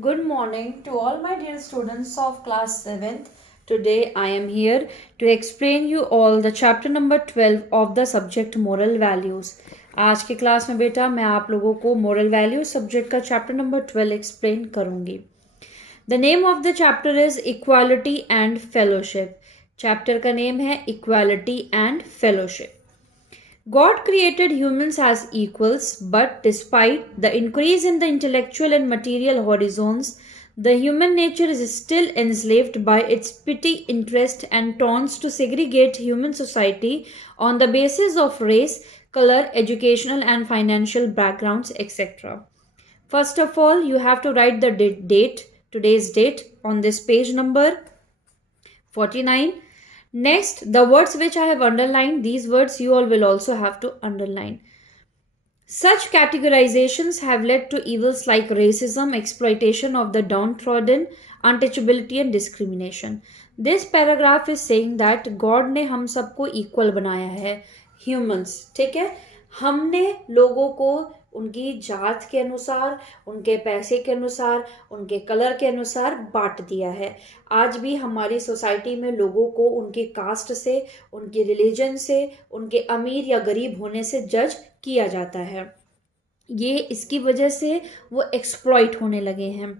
Good morning to all my dear students of class 7th. Today I am here to explain you all the chapter number 12 of the subject moral values. आज के class में बेटा मैं आप लोगों को moral values subject का chapter number 12 explain करूंगी. The name of the chapter is Equality and Fellowship. Chapter का name है Equality and Fellowship. God created humans as equals, but despite the increase in the intellectual and material horizons, the human nature is still enslaved by its petty interest and taunts to segregate human society on the basis of race, color, educational and financial backgrounds, etc. First of all, you have to write the date, today's date, on this page number 49. Next, the words which I have underlined, these words you all will also have to underline. Such categorizations have led to evils like racism, exploitation of the downtrodden, untouchability and discrimination. This paragraph is saying that God ने हम सबको equal बनाया है, humans, ठीक है. हमने लोगों को उनकी जात के अनुसार, उनके पैसे के अनुसार, उनके कलर के अनुसार बांट दिया है. आज भी हमारी सोसाइटी में लोगों को उनकी कास्ट से, उनके रिलीजन से, उनके अमीर या गरीब होने से जज किया जाता है. ये इसकी वजह से वो एक्सप्लॉइट होने लगे हैं.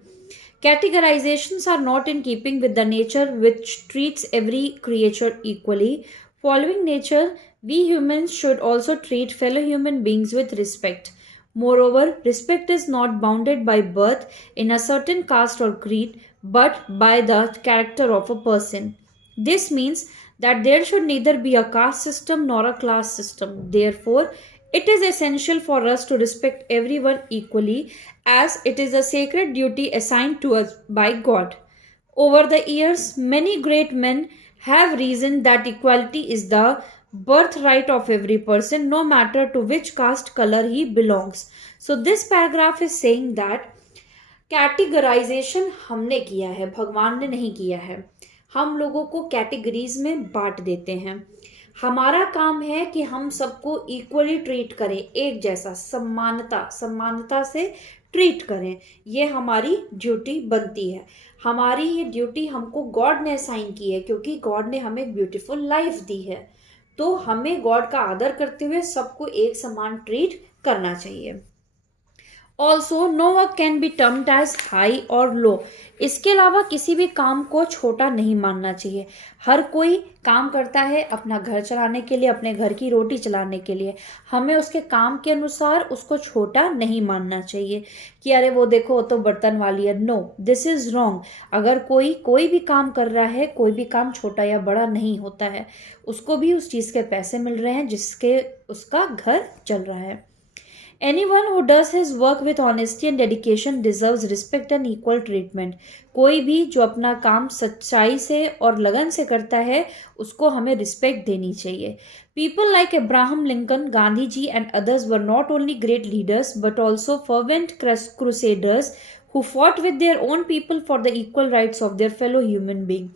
Categorizations are not in keeping with the nature which treats every creature equally. Following nature, we humans should also treat fellow human beings with respect. Moreover, respect is not bounded by birth in a certain caste or creed, but by the character of a person. This means that there should neither be a caste system nor a class system. Therefore, it is essential for us to respect everyone equally, as it is a sacred duty assigned to us by God. Over the years, many great men have reasoned that equality is the birthright of every person, no matter to which caste color he belongs. So this paragraph is saying that categorisation हमने किया है, भगवान ने नहीं किया है. हम लोगों को कैटेगरीज में बांट देते हैं. हमारा काम है कि हम सबको इक्वली ट्रीट करें, एक जैसा, सम्मानता से ट्रीट करें. ये हमारी ड्यूटी बनती है. हमारी ये ड्यूटी हमको गॉड ने असाइन की है, क्योंकि गॉड ने हमें एक ब्यूटीफुल लाइफ दी है. तो हमें गॉड का आदर करते हुए सबको एक समान ट्रीट करना चाहिए. Also no work can be termed as high और लो. इसके अलावा किसी भी काम को छोटा नहीं मानना चाहिए. हर कोई काम करता है अपना घर चलाने के लिए, अपने घर की रोटी चलाने के लिए. हमें उसके काम के अनुसार उसको छोटा नहीं मानना चाहिए कि अरे वो देखो वो तो बर्तन वाली है. No, this is wrong. अगर कोई भी काम कर रहा है, कोई भी काम छोटा या बड़ा नहीं होता है. उसको भी उस चीज़ के पैसे मिल रहे हैं जिसके उसका घर चल रहा है. Anyone who does his work with honesty and dedication deserves respect and equal treatment. कोई भी जो अपना काम सच्चाई से और लगन से करता है उसको हमें रिस्पेक्ट देनी चाहिए. People like Abraham Lincoln, Gandhi ji and others were not only great leaders but also fervent crusaders who fought with their own people for the equal rights of their fellow human being.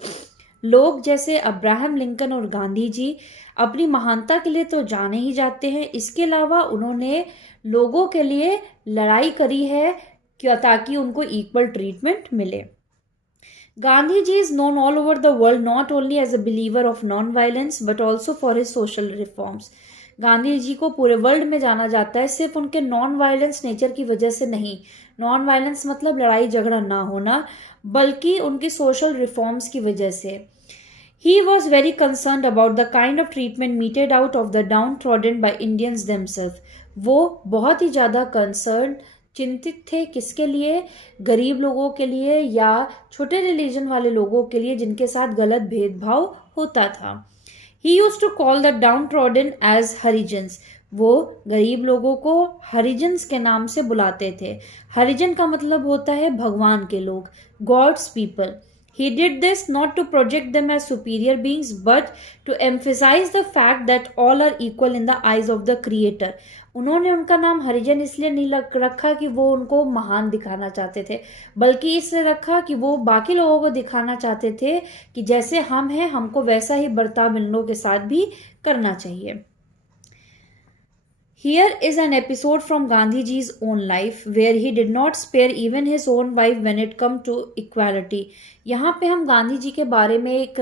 लोग जैसे Abraham Lincoln और गांधी जी अपनी महानता के लिए तो जाने ही जाते हैं. इसके अलावा उन्होंने लोगों के लिए लड़ाई करी है क्या ताकि उनको इक्वल ट्रीटमेंट मिले. Gandhi ji is known all over the world not only as a believer of non violence but also for his social reforms. Gandhi ji को पूरे वर्ल्ड में जाना जाता है सिर्फ उनके नॉन वायलेंस नेचर की वजह से नहीं. नॉन वायलेंस मतलब लड़ाई झगड़ा ना होना, बल्कि उनकी सोशल रिफॉर्म्स की वजह से. He was very concerned about the kind of treatment meted out of the downtrodden by Indians themselves. वो बहुत ही ज़्यादा कंसर्न, चिंतित थे किसके लिए? गरीब लोगों के लिए या छोटे रिलीजन वाले लोगों के लिए जिनके साथ गलत भेदभाव होता था. He used to call the downtrodden as Harijans. वो गरीब लोगों को हरिजन्स के नाम से बुलाते थे. हरिजन का मतलब होता है भगवान के लोग, God's people. He did this not to project them as superior beings but to emphasize the fact that all are equal in the eyes of the Creator. उन्होंने उनका नाम हरिजन इसलिए नहीं रखा कि वो उनको महान दिखाना चाहते थे, बल्कि इसलिए रखा कि वो बाकी लोगों को दिखाना चाहते थे कि जैसे हम हैं हमको वैसा ही बर्ताव इन लोगों के साथ भी करना चाहिए. Here is an episode from Gandhiji's own life where he did not spare even his own wife when it come to equality. यहाँ पे हम गांधी जी के बारे में एक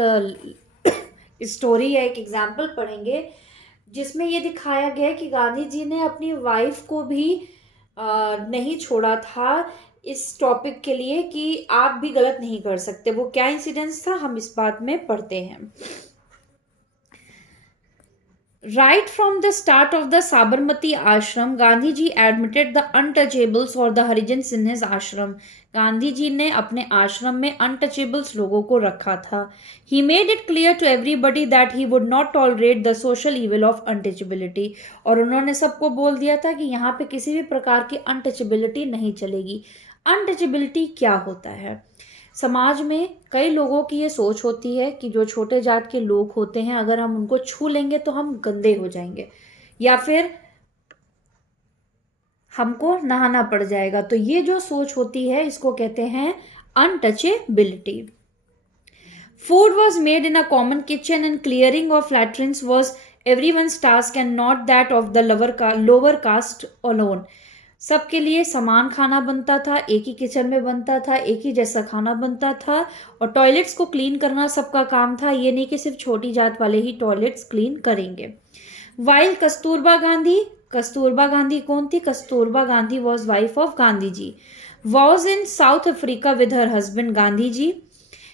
स्टोरी या एक एग्जाम्पल पढ़ेंगे जिसमें ये दिखाया गया है कि गांधी जी ने अपनी वाइफ को भी नहीं छोड़ा था इस टॉपिक के लिए कि आप भी गलत नहीं कर सकते. वो क्या इंसिडेंस था हम इस बात में पढ़ते हैं. Right from the start of the Sabarmati ashram, Gandhi ji admitted the untouchables or the Harijans in his ashram. Gandhi ji ने अपने आश्रम में अनटचेबल्स लोगों को रखा था. He made it clear to everybody that he would not tolerate the social evil of untouchability. और उन्होंने सबको बोल दिया था कि यहाँ पे किसी भी प्रकार की अनटचेबिलिटी नहीं चलेगी. अनटचेबिलिटी क्या होता है? समाज में कई लोगों की ये सोच होती है कि जो छोटे जात के लोग होते हैं अगर हम उनको छू लेंगे तो हम गंदे हो जाएंगे या फिर हमको नहाना पड़ जाएगा. तो ये जो सोच होती है इसको कहते हैं untouchability. Food was made in a common kitchen and clearing of latrines was everyone's task and not that of the lower caste alone. सबके लिए समान खाना बनता था, एक ही किचन में बनता था, एक ही जैसा खाना बनता था और टॉयलेट्स को क्लीन करना सबका काम था. ये नहीं कि सिर्फ छोटी जात वाले ही टॉयलेट्स क्लीन करेंगे. वाइल कस्तूरबा गांधी कौन थी? Kasturba Gandhi was wife of Gandhi ji. Was in South Africa with her husband Gandhi ji.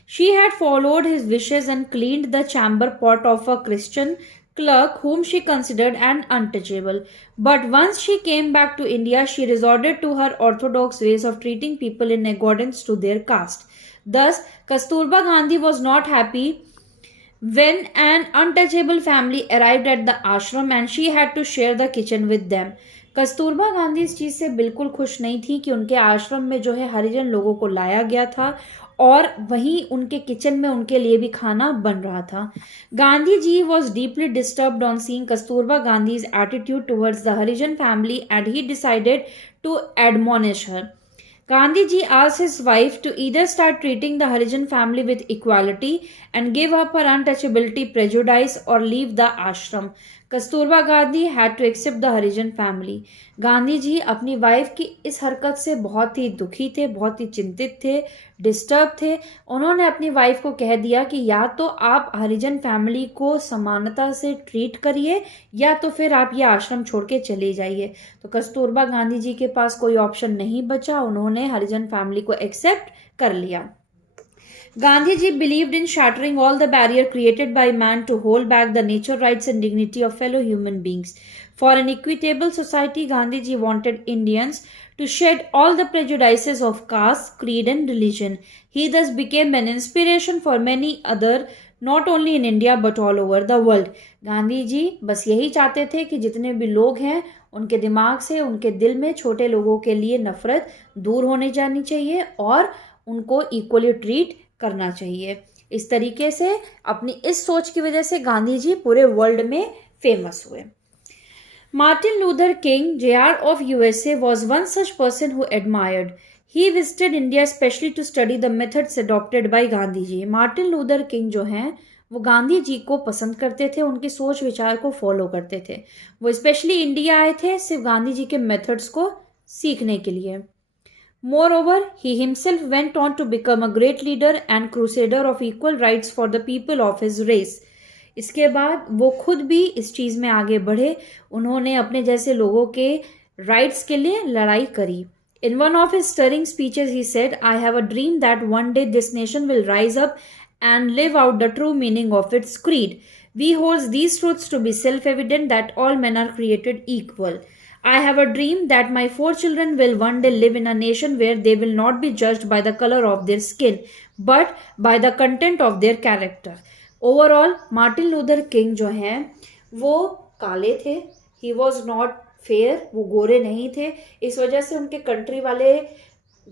She had followed his wishes and cleaned the chamber pot of a Christian clerk whom she considered an untouchable. But once she came back to India, she resorted to her orthodox ways of treating people in accordance to their caste. Thus, Kasturba Gandhi was not happy when an untouchable family arrived at the ashram and she had to share the kitchen with them. Kasturba Gandhi इस चीज़ से बिल्कुल खुश नहीं थी कि उनके आश्रम में जो है हरिजन लोगों को लाया गया था और वहीं उनके किचन में उनके लिए भी खाना बन रहा था. Gandhi ji was deeply disturbed on seeing Kasturba Gandhi's attitude towards the Harijan family and he decided to admonish her. Gandhi ji asked his wife to either start treating the Harijan family with equality and give up her untouchability prejudice or leave the ashram. Kasturba Gandhi had to accept the Harijan family. Gandhi ji अपनी wife की इस हरकत से बहुत ही दुखी थे, बहुत ही चिंतित थे, डिस्टर्ब थे. उन्होंने अपनी वाइफ को कह दिया कि या तो आप हरिजन फैमिली को समानता से ट्रीट करिए या तो फिर आप ये आश्रम छोड़ के चले जाइए. तो कस्तूरबा गांधी जी के पास कोई ऑप्शन नहीं बचा, उन्होंने हरिजन फैमिली को एक्सेप्ट कर लिया. Gandhiji believed in shattering all the barrier created by man to hold back the nature rights and dignity of fellow human beings. For an equitable society, Gandhiji wanted Indians to shed all the prejudices of caste, creed and religion. He thus became an inspiration for many other, not only in India but all over the world. Gandhi ji बस यही चाहते थे कि जितने भी लोग हैं उनके दिमाग से, उनके दिल में छोटे लोगों के लिए नफरत दूर होने जानी चाहिए और उनको इक्वली ट्रीट करना चाहिए. इस तरीके से अपनी इस सोच की वजह से गांधी जी पूरे वर्ल्ड में फेमस हुए. Martin Luther king JR of USA was one such person who admired. He visited India especially to study the methods adopted by Gandhi ji. Martin Luther King जो हैं वो गांधी जी को पसंद करते थे, उनके सोच विचार को फॉलो करते थे. वो स्पेशली इंडिया आए थे सिर्फ गांधी जी के मेथड्स को सीखने के लिए. Moreover, he himself went on to become a great leader and crusader of equal rights for the people of his race. इसके बाद वो खुद भी इस चीज़ में आगे बढ़े, उन्होंने अपने जैसे लोगों के राइट्स के लिए लड़ाई करी. In one of his stirring speeches, he said, "I have a dream that one day this nation will rise up and live out the true meaning of its creed. We hold these truths to be self-evident that all men are created equal. I have a dream that my 4 children will one day live in a nation where they will not be judged by the color of their skin, but by the content of their character." Overall, Martin Luther King जो हैं वो काले थे. He was not fair, वो गोरे नहीं थे. इस वजह से उनके कंट्री वाले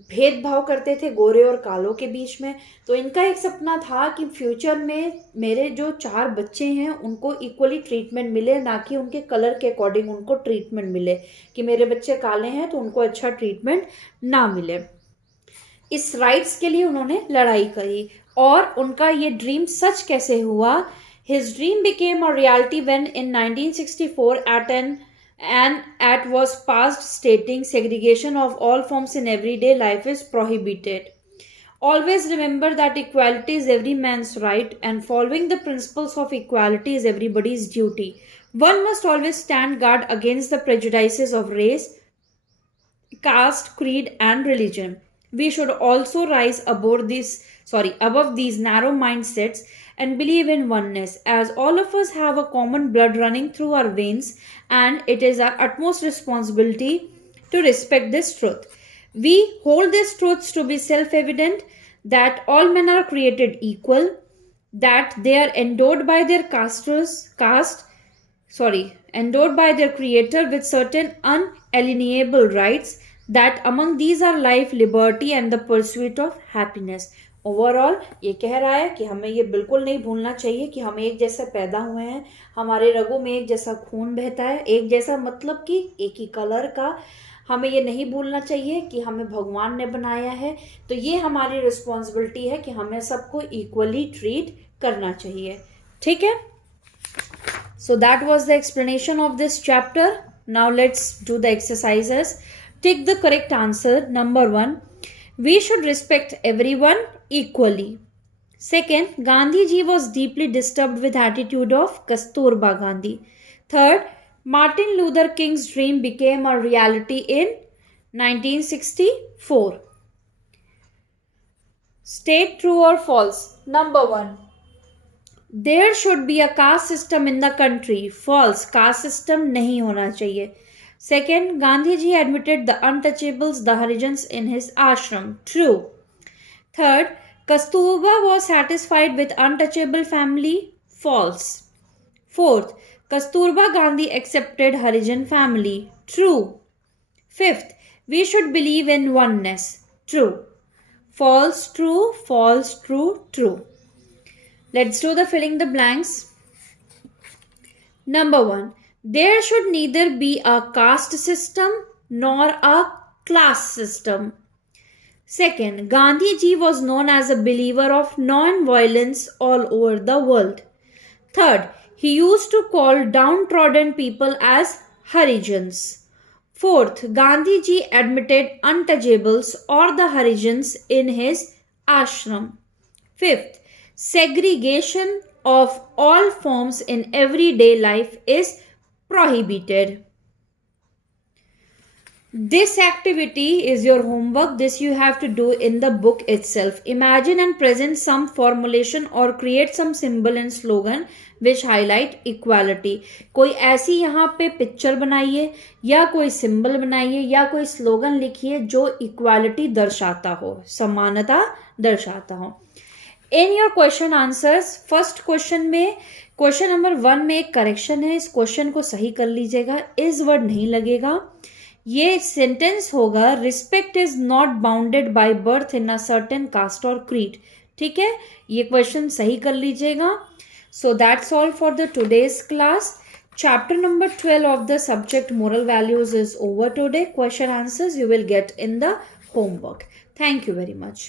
भेदभाव करते थे गोरे और कालों के बीच में. तो इनका एक सपना था कि फ्यूचर में मेरे जो 4 बच्चे हैं उनको इक्वली ट्रीटमेंट मिले, ना कि उनके कलर के अकॉर्डिंग उनको ट्रीटमेंट मिले कि मेरे बच्चे काले हैं तो उनको अच्छा ट्रीटमेंट ना मिले. इस राइट्स के लिए उन्होंने लड़ाई करी और उनका ये ड्रीम सच कैसे हुआ? His dream became a reality when in 1964 at an an act was passed stating segregation of all forms in everyday life is prohibited. Always remember that equality is every man's right, and following the principles of equality is everybody's duty. One must always stand guard against the prejudices of race, caste, creed, and religion. We should also rise above these narrow mindsets and believe in oneness, as all of us have a common blood running through our veins, and it is our utmost responsibility to respect this truth. We hold these truths to be self evident that all men are created equal, that they are endowed by their endowed by their creator with certain unalienable rights, that among these are life, liberty and the pursuit of happiness. Overall ये कह रहा है कि हमें ये बिल्कुल नहीं भूलना चाहिए कि हम एक जैसे पैदा हुए हैं, हमारे रगों में एक जैसा खून बहता है, एक जैसा मतलब कि एक ही कलर का. हमें ये नहीं भूलना चाहिए कि हमें भगवान ने बनाया है, तो ये हमारी रिस्पॉन्सिबिलिटी है कि हमें सबको इक्वली ट्रीट करना चाहिए. ठीक है. So that was the explanation of this chapter. Now let's do the exercises. Take the correct answer. Number 1, we should respect everyone equally. Second, Gandhi ji was deeply disturbed with attitude of Kasturba Gandhi. Third, Martin Luther King's dream became a reality in 1964. State true or false. Number 1, there should be a caste system in the country. False. Caste system नहीं होना चाहिए. Second, Gandhi ji admitted the untouchables, the Harijans in his ashram. True. Third, Kasturba was satisfied with untouchable family. False. Fourth, Kasturba Gandhi accepted Harijan family. True. Fifth, we should believe in oneness. True. False, true, false, true, true. Let's do the filling the blanks. Number 1, there should neither be a caste system nor a class system. Second, Gandhi ji was known as a believer of non-violence all over the world. Third, he used to call downtrodden people as Harijans. Fourth, Gandhi ji admitted untouchables or the Harijans in his ashram. Fifth, segregation of all forms in everyday life is prohibited. This activity is your homework. This you have to do in the book itself. Imagine and present some formulation or create some symbol and slogan which highlight equality. कोई ऐसी यहाँ पे picture बनाइए या कोई symbol बनाइए या कोई स्लोगन लिखिए जो इक्वालिटी दर्शाता हो, समानता दर्शाता हो. In your question answers, first question में क्वेश्चन नंबर 1 में एक करेक्शन है, इस क्वेश्चन को सही कर लीजिएगा. इस वर्ड नहीं लगेगा. ये सेंटेंस होगा respect is not bounded by birth in a certain caste और क्रीड. ठीक है, ये क्वेश्चन सही कर लीजिएगा. So that's all for the today's class. Chapter number 12 of the subject moral values is over today. Question answers you will get in the homework. Thank you very much.